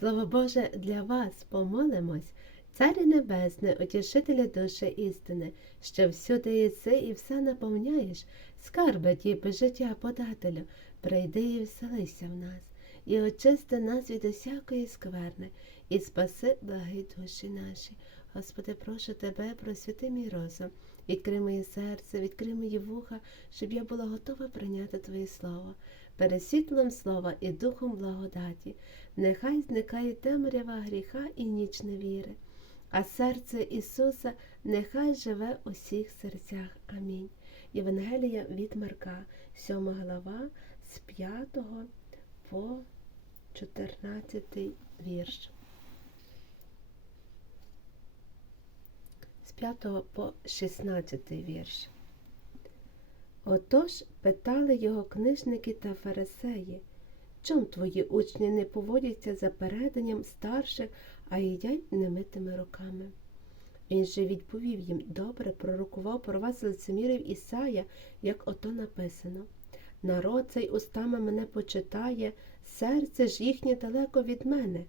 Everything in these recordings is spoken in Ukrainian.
Слово Боже для вас помолимось, Царю Небесне, утішителя душі істини, що всюди єси і все наповняєш, скарби тіпи життя подателю, прийди і вселися в нас, і очисти нас від усякої скверни, і спаси благі душі наші. Господи, прошу тебе, просвіти мій розум, відкрий моє серце, відкрий мої вуха, щоб я була готова прийняти Твоє Слово, перед світлом слова і духом благодаті. Нехай зникає темрява гріха і ніч невіри, а серце Ісуса нехай живе у всіх серцях. Амінь. Євангелія від Марка, 7 глава, з 5 по 14 вірш. 5 по 16 вірш. Отож питали його книжники та фарисеї, чом твої учні не поводяться за переданням старших, а їдять немитими руками. Він же відповів їм добре пророкував про вас лицемірів Ісая, як ото написано. Народ цей устами мене почитає, серце ж їхнє далеко від мене,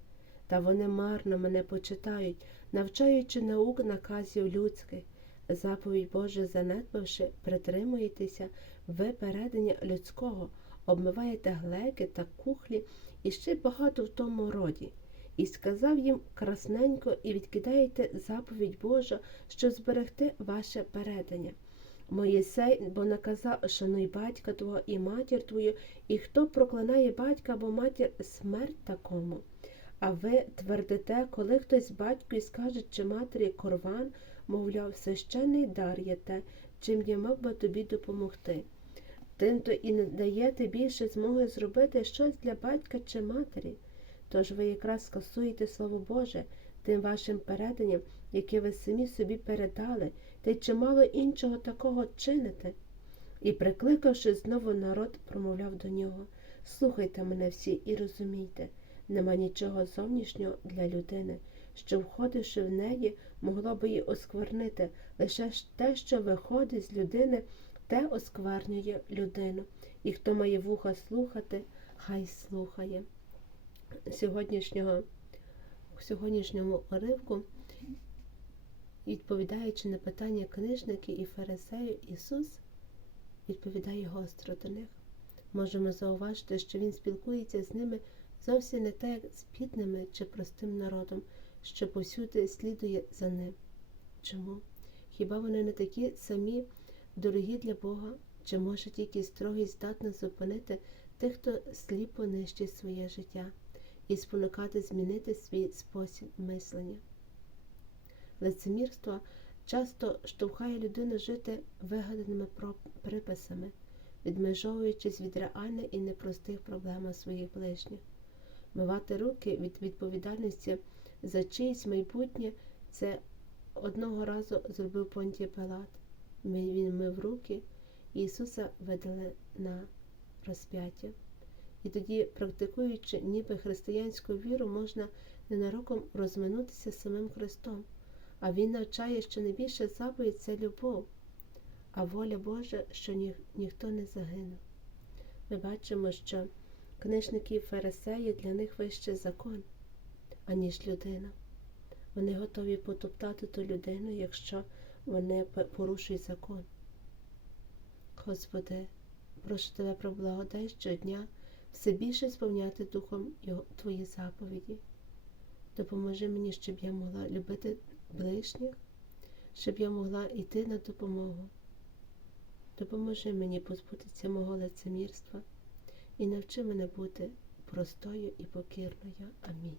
та вони марно мене почитають, навчаючи наук наказів людських. Заповідь Божа занедбавши, притримуєтеся ви передання людського, обмиваєте глеки та кухлі і ще багато в тому роді. І сказав їм красненько, і відкидаєте заповідь Божа, щоб зберегти ваше передання. Моїсей, бо наказав, шануй батька твого і матір твою, і хто проклинає батька або матір, смерть такому. А ви твердите, коли хтось батьку скаже, чи матері корван, мовляв, священний дар є те, чим я мав би тобі допомогти. Тим то і не даєте більше змоги зробити щось для батька чи матері. Тож ви якраз скасуєте Слово Боже тим вашим переданням, яке ви самі собі передали, та й чимало іншого такого чините. І, прикликавши знову народ, промовляв до нього Слухайте мене всі і розумійте, нема нічого зовнішнього для людини, що, входивши в неї, могло би її осквернити, лише те, що виходить з людини, те осквернює людину. І хто має вуха слухати, хай слухає. Сьогоднішнього, сьогоднішньому уривку, відповідаючи на питання книжників і фарисеїв, Ісус відповідає гостро до них. Можемо зауважити, що Він спілкується з ними зовсім не так, як з бідними чи простим народом, що повсюди слідує за ним. Чому? Хіба вони не такі самі дорогі для Бога, чи може тільки строгий здатна зупинити тих, хто сліпо нищить своє життя, і спонукати змінити свій спосіб мислення? Лицемірство часто штовхає людину жити вигаданими приписами, відмежовуючись від реальних і непростих проблем своїх ближніх. Мивати руки від відповідальності за чиїсь майбутнє це одного разу зробив Понтій Пилат. Він мив руки, Ісуса видали на розп'яття. І тоді, практикуючи ніби християнську віру, можна ненароком розминутися з самим Христом. А Він навчає, що найбільша заповідь це любов, а воля Божа, що ні, ніхто не загинув. Ми бачимо, що книжники і фарисеї для них вище закон, аніж людина. Вони готові потоптати ту людину, якщо вони порушують закон. Господи, прошу тебе про благодай щодня все більше сповняти Духом Твої заповіді. Допоможи мені, щоб я могла любити ближніх, щоб я могла йти на допомогу. Допоможи мені позбутися мого лицемірства і навчи мене бути простою і покірною. Амінь.